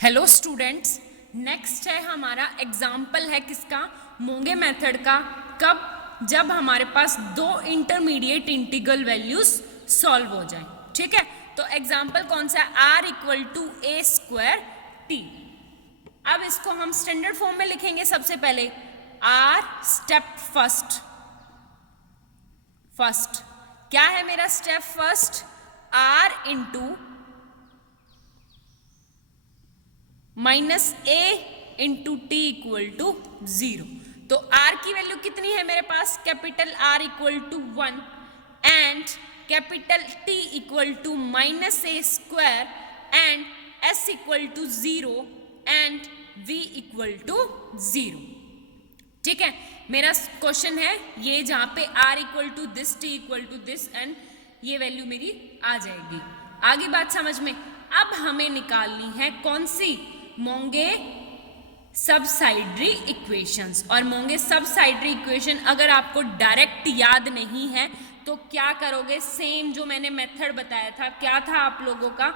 Hello students, next है हमारा example है किसका, मोंगे मेथड का। कब? जब हमारे पास दो इंटरमीडिएट इंटीग्रल वैल्यूज सॉल्व हो जाए। ठीक है, तो एग्जाम्पल कौन सा है? r equal to A square T. अब इसको हम स्टैंडर्ड फॉर्म में लिखेंगे। सबसे पहले r स्टेप फर्स्ट क्या है मेरा step first? r into minus a into T equal to 0। तो r की वैल्यू कितनी है मेरे पास? Capital R equal to 1 and capital T equal to minus A square and s equal to 0 and v equal to 0। ठीक है, मेरा question है ये जहां पे r equal to this, t equal to this and ये वैल्यू मेरी आ जाएगी। आगे बात समझ में। अब हमें निकालनी है कौन सी? मोंगे सबसाइडरी इक्वेशंस। और मोंगे सबसाइडरी इक्वेशन अगर आपको डायरेक्ट याद नहीं है तो क्या करोगे? सेम जो मैंने मेथड बताया था, क्या था आप लोगों का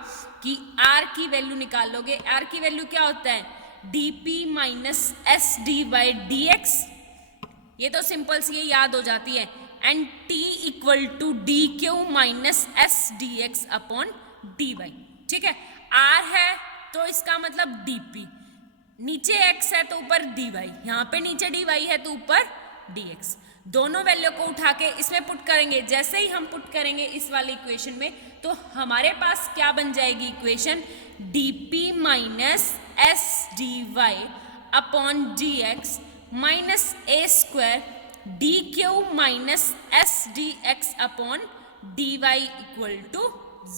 कि r की वैल्यू निकाल लोगे। r की वैल्यू क्या होता है? dp minus S D by D X. ये तो सिंपल सी याद हो जाती है। And t equal to D Q minus S D X upon D Y. ठीक है, r है तो इसका मतलब dp, नीचे x है तो ऊपर dy, यहाँ पे नीचे dy है तो ऊपर dx। दोनों वैल्यू को उठा के इसमें पुट करेंगे। जैसे ही हम पुट करेंगे इस वाले इक्वेशन में तो हमारे पास क्या बन जाएगी equation? dp minus S D Y upon D X minus A square D Q minus S D X upon D Y equal to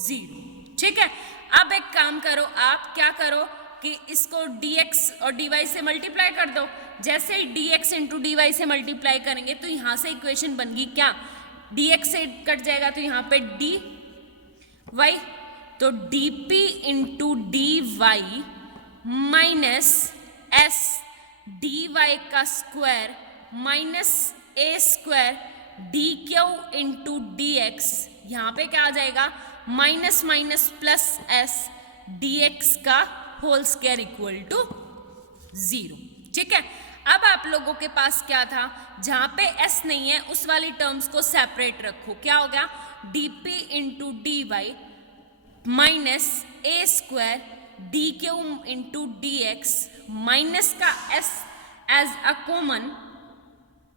0। ठीक है, अब एक काम करो, आप क्या करो कि इसको dx और dy से मल्टीप्लाई कर दो। जैसे ही dx इंटू dy से मल्टीप्लाई करेंगे तो यहाँ से इक्वेशन बन गई क्या? dx से कट जाएगा तो यहाँ पे dy, तो dp into dy minus S dy का स्क्वायर माइनस ए square D Q into D X, यहाँ पे क्या आ जाएगा? Minus minus plus S D X का होल स्क्वायर इक्वल टू 0। ठीक है, अब आप लोगों के पास क्या था? जहां पे s नहीं है उस वाली टर्म्स को सेपरेट रखो। क्या हो गया? dp into D Y minus ए square D Q into D X minus का s एज अ कॉमन,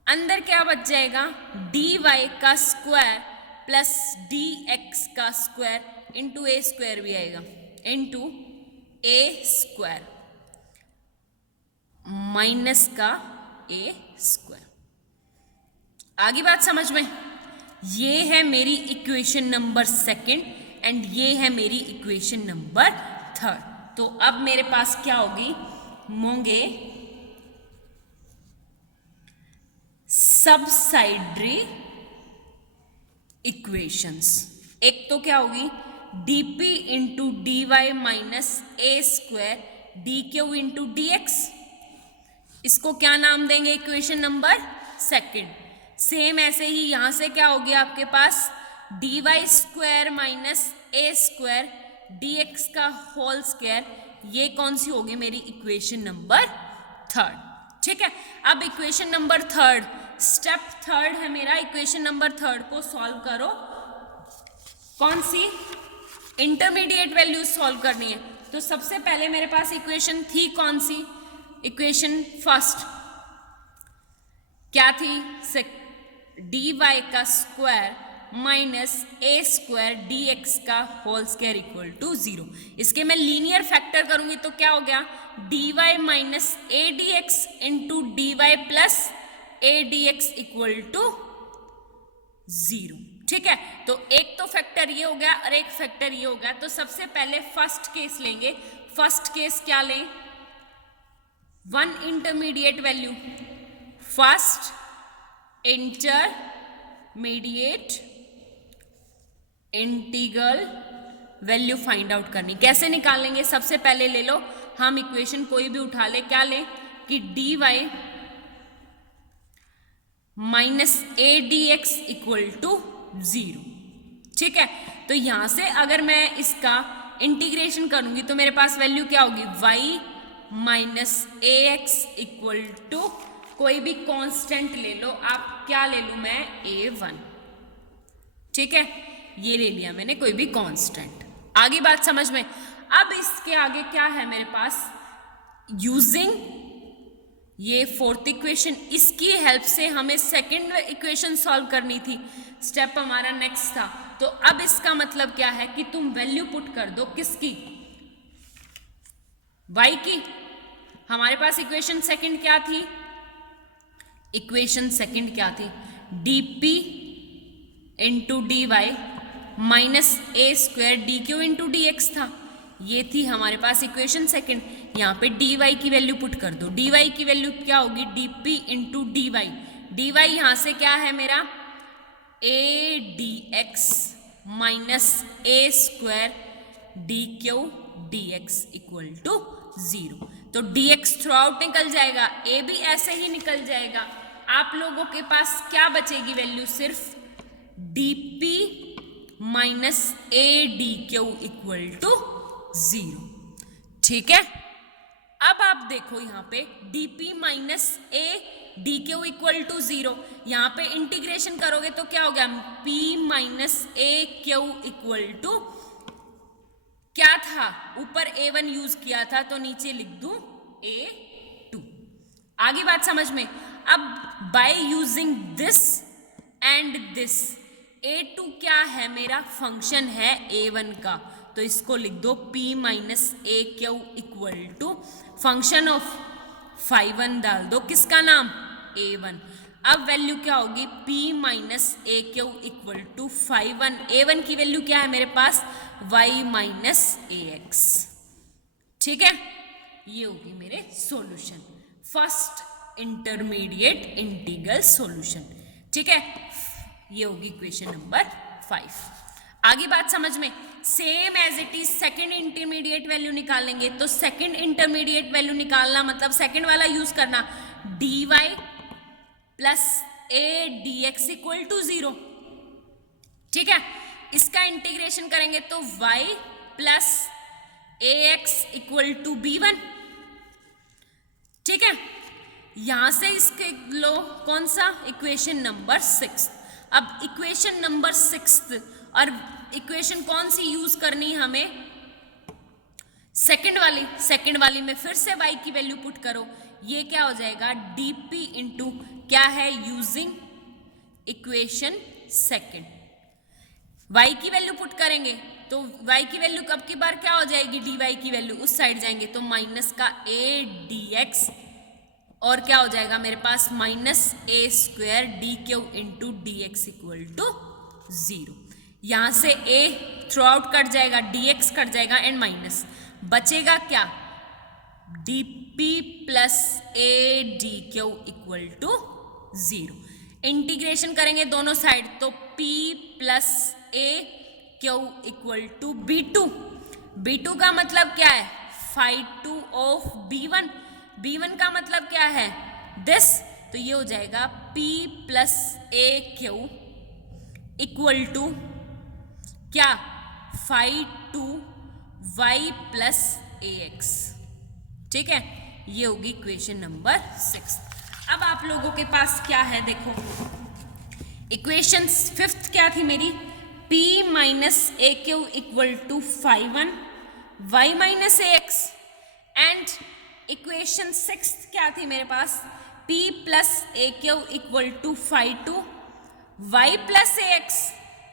अंदर क्या बच जाएगा? dy का स्क्वायर प्लस डी एक्स का स्क्वायर इंटू ए स्क्वायर भी आएगा, इंटू ए स्क्वायर माइनस का ए स्क्वायर। आगे बात समझ में। ये है मेरी इक्वेशन नंबर सेकंड एंड ये है मेरी इक्वेशन नंबर थर्ड। तो अब मेरे पास क्या होगी? Monge subsidiary equations. एक तो क्या होगी? dp into D Y minus ए square D Q into D X. इसको क्या नाम देंगे? Equation number second. सेम ऐसे ही यहां से क्या हो गया आपके पास? dy स्क्वायर माइनस ए स्क्वायर डी एक्स का होल स्क्वायर। ये कौन सी होगी? मेरी इक्वेशन नंबर थर्ड। ठीक है, अब equation number third, step third है मेरा। इक्वेशन नंबर थर्ड को सॉल्व करो। कौन सी? इंटरमीडिएट वैल्यूज सॉल्व करनी है। तो सबसे पहले मेरे पास इक्वेशन थी कौन सी? इक्वेशन फर्स्ट क्या थी? dy का स्क्वायर माइनस ए स्क्वायर डी एक्स का होल स्क्वायर इक्वल टू 0। इसके मैं लीनियर फैक्टर करूंगी तो क्या हो गया? dy minus A D X into D Y plus A D X equal to 0। ठीक है, तो एक तो फैक्टर ये हो गया और एक फैक्टर ये हो गया। तो सबसे पहले फर्स्ट केस लेंगे। फर्स्ट केस क्या लें? One intermediate value, first intermediate integral value find out करनी। कैसे निकालेंगे? सबसे पहले ले लो हम इक्वेशन कोई भी उठा ले। क्या लें कि dy minus A D X equal to 0। ठीक है, तो यहां से अगर मैं इसका इंटीग्रेशन करूंगी तो मेरे पास वैल्यू क्या होगी, y minus A X equal to कोई भी कांस्टेंट ले लो आप, क्या ले लूं मैं, a1। ठीक है, ये ले लिया मैंने कोई भी कांस्टेंट। आगे बात समझ में। अब इसके आगे क्या है मेरे पास, यूजिंग ये फोर्थ इक्वेशन, इसकी हेल्प से हमें सेकंड इक्वेशन सॉल्व करनी थी, स्टेप हमारा नेक्स्ट था। तो अब इसका मतलब क्या है कि तुम वैल्यू पुट कर दो किसकी, y की। हमारे पास इक्वेशन सेकंड क्या थी, इक्वेशन सेकंड क्या थी, dp into D Y minus ए square D Q into D X था। ये थी हमारे पास इक्वेशन सेकंड। यहाँ पे डी वाई की वैल्यू पुट कर दो, डी वाई की वैल्यू क्या होगी, D P into D Y. D Y यहाँ से क्या है मेरा, a D X minus A square D Q D X equal to 0। तो डी एक्स थ्रू आउट निकल जाएगा, ए भी ऐसे ही निकल जाएगा। आप लोगों के पास क्या बचेगी वैल्यू, सिर्फ D P minus A D Q equal to 0। ठीक है, अब आप देखो यहाँ पे dp minus A D Q equal to 0, यहाँ पे इंटीग्रेशन करोगे तो क्या हो गया, p minus A Q equal to क्या था, ऊपर a1 यूज किया था तो नीचे लिख दूं a2। आगे बात समझ में। अब by using this and this, a2 क्या है मेरा, फंक्शन है a1 का, तो इसको लिख दो p minus A Q equal to function of 5 डाल दो, किसका नाम, a1। अब वैल्यू क्या होगी, p minus A Q equal to 5, a1 की वैल्यू क्या है मेरे पास, y माइनस ए एक्स। ठीक है, ये होगी मेरे solution, first intermediate integral solution. ठीक है, ये होगी इक्वेशन नंबर 5। आगे बात समझ में। Same as it is second intermediate value निकालेंगे, तो सेकेंड इंटरमीडिएट वैल्यू निकालना मतलब सेकेंड वाला यूज करना, D Y plus A D X equal to 0। ठीक है, इसका इंटीग्रेशन करेंगे तो y plus A X equal to b1। ठीक है, यहां से इसके लो कौन सा, इक्वेशन नंबर 6। अब इक्वेशन नंबर 6 और इक्वेशन कौन सी यूज करनी हमें, सेकंड वाली में फिर से y की वैल्यू पुट करो, ये क्या हो जाएगा, dp इंटू क्या है, यूजिंग इक्वेशन सेकंड। y की वैल्यू पुट करेंगे तो y की वैल्यू कब की बार क्या हो जाएगी, dy की वैल्यू उस साइड जाएंगे तो माइनस का a dx और क्या हो जाएगा मेरे पास, minus A square D Q into D X equal to 0। यहां से a थ्रू आउट कट जाएगा, dx कट जाएगा एंड माइनस बचेगा क्या, dp plus A D Q equal to 0। Integration करेंगे दोनों साइड तो p plus A Q equal to b2। b2 का मतलब क्या है, phi2 ऑफ b1। b1 का मतलब क्या है, दिस, तो ये हो जाएगा p plus A Q equal to क्या, phi2 y प्लस ए एक्स। ठीक है, ये होगी इक्वेशन नंबर 6। अब आप लोगों के पास क्या है, देखो इक्वेशन 5th क्या थी मेरी, p minus A Q equal to 5 y minus A X, and equation 6th क्या थी मेरे पास, p plus A Q equal to 5 y plus A X,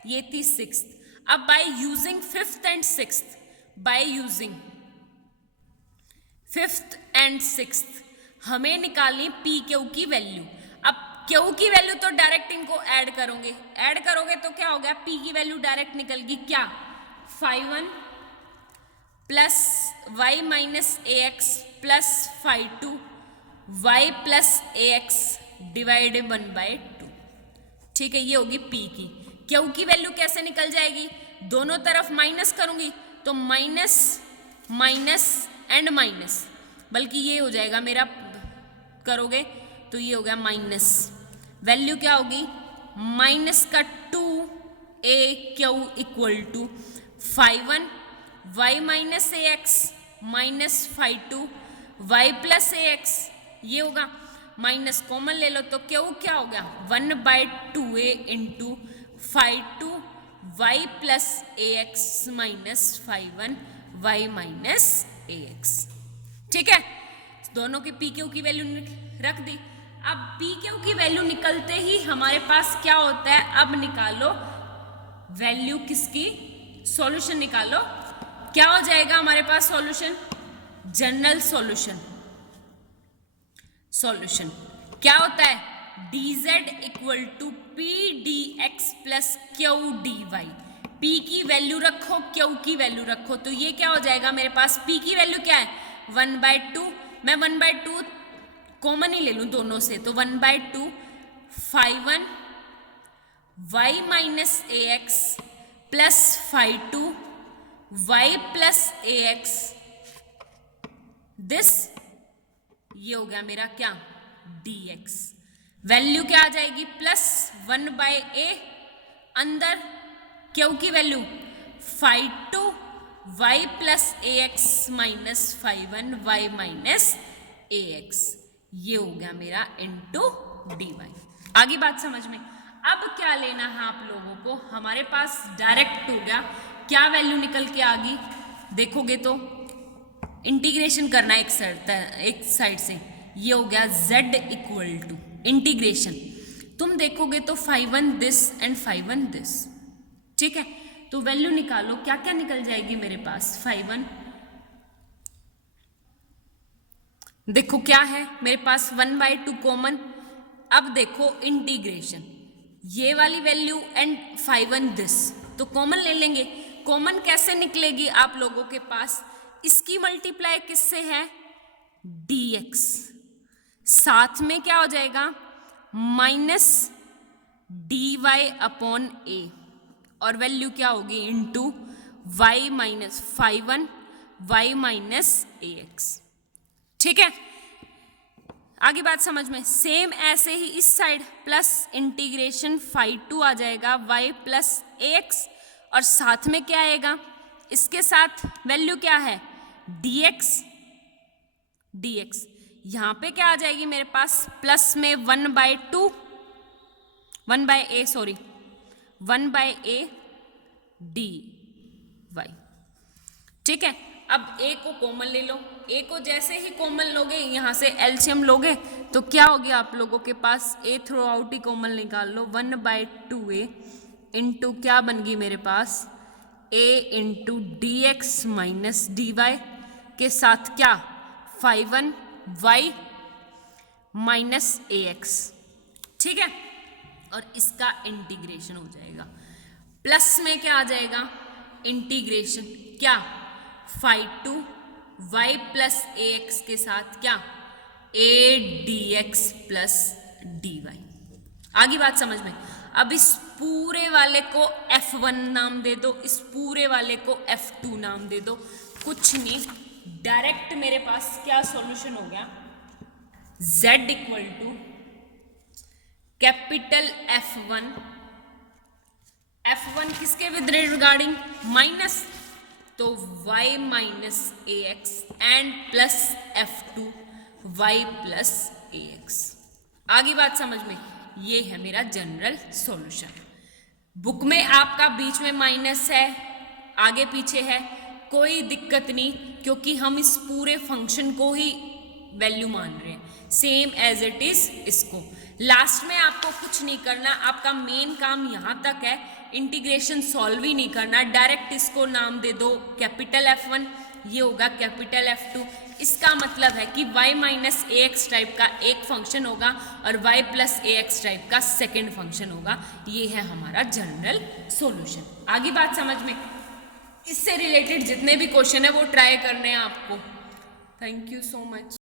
ये थी 6th। अब by using 5th and 6th, by using 5th and 6th हमें निकालनी P Q की वैल्यू। अब क्यू की वैल्यू तो डायरेक्ट इनको ऐड करोगे तो क्या हो गया, पी की वैल्यू डायरेक्ट निकल गई क्या, 5 प्लस वाई माइनस ए एक्स प्लस 5 वाई प्लस ए एक्स डिवाइडेड 1/2। ठीक है, ये होगी पी की। क्यू की वैल्यू कैसे निकल जाएगी, दोनों तरफ माइनस करूंगी तो माइनस माइनस एंड माइनस, बल्कि ये हो जाएगा मेरा, करोगे तो ये हो गया माइनस, वैल्यू क्या होगी माइनस का 2 a Q equal to 5 Y minus A X minus 5 Y plus A X, ये होगा माइनस कॉमन ले लो तो क्यू क्या हो गया 1/2a इंटू 5 वाई प्लस ए एक्स माइनस 5 वाई माइनस ए एक्स। ठीक है, दोनों के पी क्यू की वैल्यू रख दी। अब पी क्यू की वैल्यू निकलते ही हमारे पास क्या होता है, अब निकालो वैल्यू किसकी, सॉल्यूशन निकालो। क्या हो जाएगा हमारे पास सॉल्यूशन, जनरल सॉल्यूशन। सॉल्यूशन क्या होता है, dz equal to P D X plus Q D Y. P की वैल्यू रखो, क्यू की वैल्यू रखो, तो ये क्या हो जाएगा मेरे पास, पी की वैल्यू क्या है 1/2, मैं 1/2 कॉमन ही ले लूं दोनों से, तो 1/2 5 Y minus A X plus 5 Y plus A X, this ये हो गया मेरा क्या dx। वैल्यू क्या आ जाएगी प्लस 1/a, अंदर क्यू की वैल्यू 5 वाई प्लस ए एक्स माइनस 5 वाई माइनस ए एक्स, ये हो गया मेरा इंटू डी वाई। आगे बात समझ में। अब क्या लेना है आप लोगों को, हमारे पास डायरेक्ट हो गया, क्या वैल्यू निकल के आ गई देखोगे तो इंटीग्रेशन करना एक साइड से, ये हो गया z इक्वल टू इंटीग्रेशन, तुम देखोगे तो 5 दिस एंड 5 दिस। ठीक है, तो वैल्यू निकालो, क्या क्या निकल जाएगी मेरे पास 5, देखो क्या है मेरे पास 1/2 कॉमन। अब देखो इंटीग्रेशन, ये वाली वैल्यू एंड 5 दिस, तो कॉमन ले लेंगे। कॉमन कैसे निकलेगी आप लोगों के पास, इसकी मल्टीप्लाई किससे है dx, साथ में क्या हो जाएगा माइनस dy अपॉन a, और वैल्यू क्या होगी into y minus 5 y minus ए एक्स। ठीक है, आगे बात समझ में। सेम ऐसे ही इस साइड प्लस इंटीग्रेशन 5 आ जाएगा y प्लस ए एक्स, और साथ में क्या आएगा, इसके साथ वैल्यू क्या है dx, यहां पे क्या आ जाएगी मेरे पास प्लस में 1/2 1/a dy। ठीक है, अब a को कॉमन ले लो, a को जैसे ही कॉमन लोगे यहां से एलसीएम लोगे तो क्या हो गया आप लोगों के पास, a थ्रू आउट ही कॉमन निकाल लो, 1/2a इंटू क्या बन गई मेरे पास a into D X minus D Y, के साथ क्या 5 y माइनस ए एक्स। ठीक है, और इसका इंटीग्रेशन हो जाएगा, प्लस में क्या आ जाएगा इंटीग्रेशन क्या 5 y प्लस ए एक्स के साथ क्या a D X plus D Y. आगे बात समझ में। अब इस पूरे वाले को f1 नाम दे दो, इस पूरे वाले को f2 नाम दे दो, कुछ नहीं, डायरेक्ट मेरे पास क्या सॉल्यूशन हो गया, z equal to capital F1, F1 किसके विद रिगार्डिंग माइनस, तो y minus A X and plus F2 y plus A x. आगे बात समझ में, ये है मेरा जनरल सॉल्यूशन। बुक में आपका बीच में माइनस है, आगे पीछे है, कोई दिक्कत नहीं, क्योंकि हम इस पूरे फंक्शन को ही वैल्यू मान रहे हैं सेम एज इट इज इसको। लास्ट में आपको कुछ नहीं करना, आपका मेन काम यहाँ तक है, इंटीग्रेशन सॉल्व ही नहीं करना, डायरेक्ट इसको नाम दे दो कैपिटल F1, ये होगा कैपिटल F2। इसका मतलब है कि y माइनस ए एक्स टाइप का एक फंक्शन होगा और y प्लस ए एक्स टाइप का सेकेंड फंक्शन होगा। ये है हमारा जनरल सॉल्यूशन। आगे बात समझ में, इससे रिलेटेड जितने भी क्वेश्चन है वो ट्राई करने हैं आपको। Thank you so much.